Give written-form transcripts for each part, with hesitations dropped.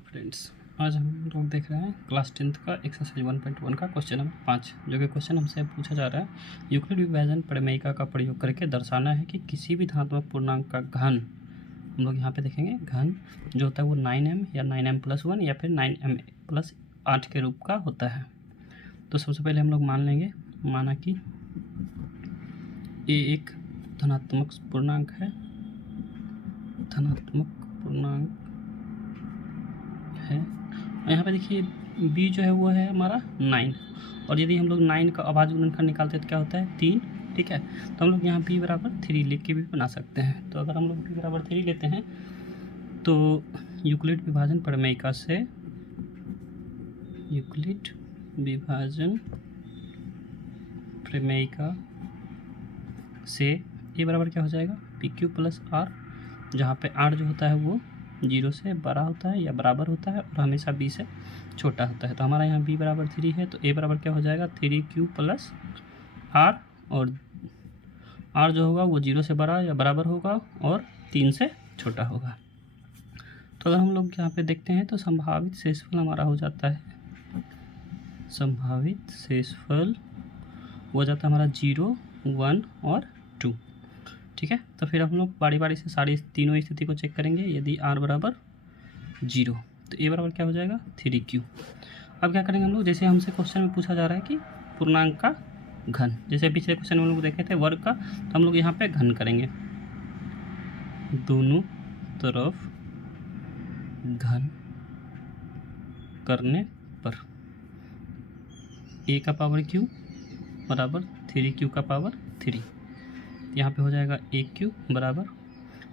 Friends, आज हम लोग देख रहे हैं क्लास 10th का एक्सरसाइज 1.1 का क्वेश्चन नंबर 5, जो कि क्वेश्चन हमसे पूछा जा रहा है। यूक्लिड विभाजन प्रमेयिका का प्रयोग करके दर्शाना है कि किसी भी धनात्मक पूर्णांक का घन, हम लोग यहाँ पे देखेंगे घन जो होता है वो 9m या 9m+1 या फिर 9m+8 के रूप का होता है। तो सबसे पहले हम लोग मान लेंगे, माना कि ए एक धनात्मक पूर्णांक है, धनात्मक पूर्णांक है। और यहाँ पे देखिए b जो है वो है हमारा 9, और यदि हम लोग 9 का अभाज्य गुणनखंड निकालते हैं तो क्या होता है 3। ठीक है, तो हम लोग यहाँ b बराबर 3 लिख के भी बना सकते हैं। तो अगर हम लोग b बराबर 3 लेते हैं तो यूक्लिड विभाजन प्रमेयिका से, यूक्लिड विभाजन प्रमेयिका से a बराबर क्या हो जाएगा pq+r, जहाँ पे r जो होता है वो 0 से बड़ा होता है या बराबर होता है और हमेशा b से छोटा होता है। तो हमारा यहाँ b बराबर 3 है, तो a बराबर क्या हो जाएगा 3q+r, और r जो होगा वो 0 से बड़ा या बराबर होगा और 3 से छोटा होगा। तो अगर हम लोग यहाँ पे देखते हैं तो संभावित शेषफल हमारा हो जाता है, संभावित शेषफल हो जाता है हमारा 0, 1 और 2। ठीक है, तो फिर हम लोग बारी बारी से सारी तीनों स्थिति को चेक करेंगे। यदि r बराबर 0 तो a बराबर क्या हो जाएगा 3q। अब क्या करेंगे हम लोग, जैसे हमसे क्वेश्चन में पूछा जा रहा है कि पूर्णांक का घन, जैसे पिछले क्वेश्चन में हम लोग देखे थे वर्ग का, तो हम लोग यहाँ पे घन करेंगे, दोनों तरफ घन करने पर a का पावर q बराबर 3q का पावर 3। यहाँ पे हो जाएगा 1q बराबर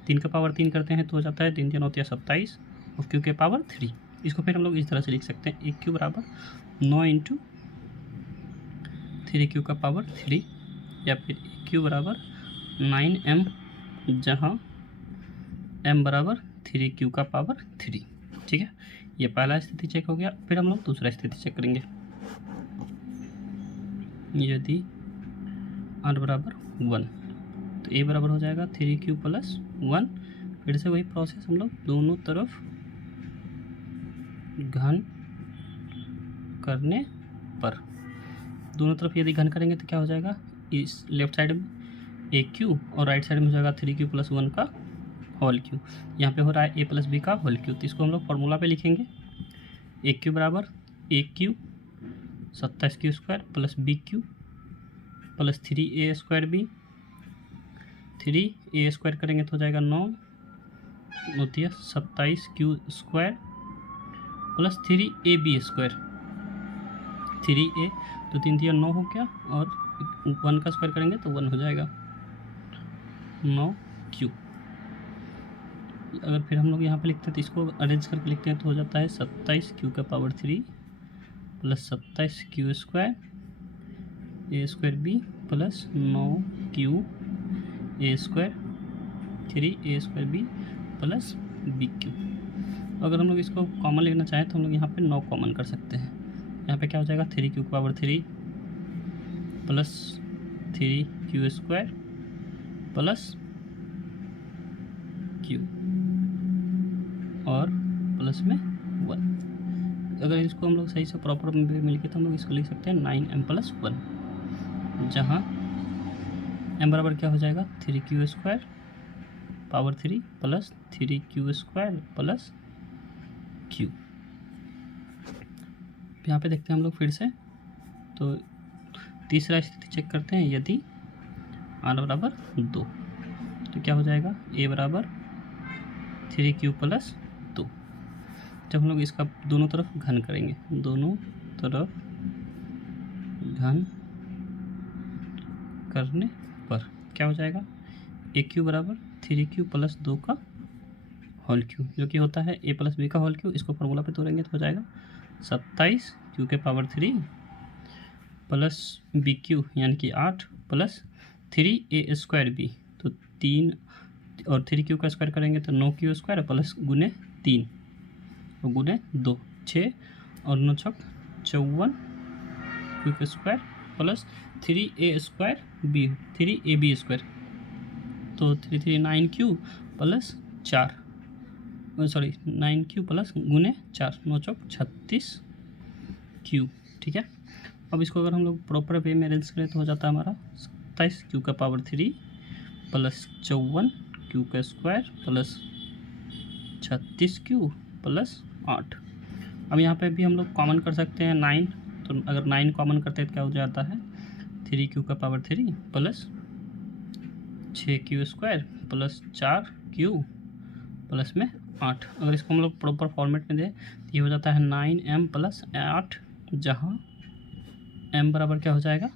3 का पावर 3 करते हैं तो हो जाता है 3 3 27 और q के पावर 3। इसको फिर हम लोग इस तरह से लिख सकते हैं 1q बराबर 9 × 3q का पावर 3, या फिर 1q बराबर 9m, जहाँ m बराबर 3q का पावर 3। ठीक है, ये पहला स्थिति चेक हो गया। फिर हम लोग दूसरा स्थिति चेक करेंगे। यदि r बराबर 1 तो a बराबर हो जाएगा 3q+1। फिर से वही प्रोसेस, हम लोग दोनों तरफ घन करने पर, दोनों तरफ यदि घन करेंगे तो क्या हो जाएगा, इस लेफ्ट साइड में aq और राइट साइड में हो जाएगा 3q+1 का होल क्यू। यहाँ पे हो रहा है a+b का होल क्यू, तो इसको हम लोग फॉर्मूला पे लिखेंगे। aq बराबर aq 27q² plus bq plus 3a² 3a² करेंगे तो हो जाएगा 9 होती है 27q² प्लस 3ab², 3a तो 3 3 9 हो गया, और 1 का स्क्वायर करेंगे तो 1 हो जाएगा 9q। अगर फिर हम लोग यहाँ पे लिखते हैं तो इसको अरेंज करके लिखते हैं तो हो जाता है 27q का power 3 plus 27q² a²b plus 9q a² 3a²b plus bq। अगर हम लोग इसको कॉमन लेना चाहें तो हम लोग यहाँ पे 9 कॉमन कर सकते हैं। यहाँ पे क्या हो जाएगा 3q का power 3 plus 3q² plus q और प्लस में 1। अगर इसको हम लोग सही से प्रॉपर में मिलके तो हम लोग इसको लिख सकते हैं 9m+1, जहाँ m बराबर क्या हो जाएगा 3q² power 3 plus 3q² plus q। यहाँ पे देखते हैं हम लोग फिर से, तो तीसरा स्थिति चेक करते हैं। यदि r बराबर 2 तो क्या हो जाएगा a बराबर 3q+2। जब हम लोग इसका दोनों तरफ घन करेंगे, दोनों तरफ घन करने पर क्या हो जाएगा aq बराबर 3q+2 का होल क्यू, जो कि होता है a+b का होल क्यू। इसको फॉर्मूला पे तोड़ेंगे तो हो जाएगा 27q के पावर 3 प्लस bq यानी कि 8 प्लस 3a²b, तो 3 और 3q का स्क्वायर करेंगे तो 9q² प्लस गुने 3 और गुने 2 6 और 9 छक 54 q² प्लस 3a²b 3ab², तो 3 3 9q plus 4 sorry 9Q plus गुने 4, 9 चौक 36Q। ठीक है, अब इसको अगर हम लोग प्रॉपर वे में अरेंज करें तो हो जाता है हमारा 27Q का पावर 3 प्लस 54Q का स्क्वायर प्लस 36Q प्लस 8। अब यहाँ पे भी हम लोग कॉमन कर सकते हैं 9, तो अगर 9 कॉमन करते हैं तो क्या हो जाता है 3Q का power 3 plus 6Q square plus 4Q plus में 8। अगर इसको हम लोग प्रॉपर फॉर्मेट में दें तो ये हो जाता है 9M प्लस 8, जहाँ M बराबर क्या हो जाएगा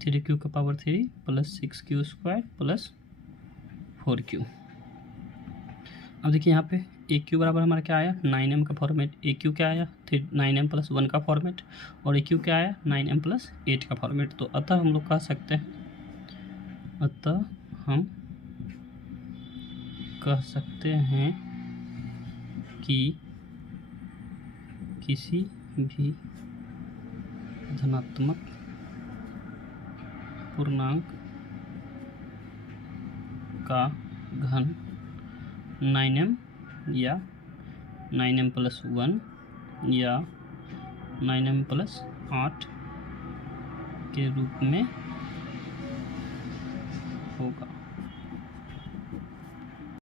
3Q का power 3 plus 6Q square plus 4Q। अब देखिए यहाँ पे AQ बराबर हमारा क्या आया 9M का फॉर्मेट, AQ क्या आया 9M प्लस 1 का फॉर्मेट, और AQ क्या आया 9M प्लस 8 का फॉर्मेट। तो अतः हम लोग कह सकते हैं, अतः हम कह सकते हैं कि किसी भी धनात्मक पूर्णांक का घन 9M या 9M प्लस 1 या 9M प्लस 8 के रूप में होगा।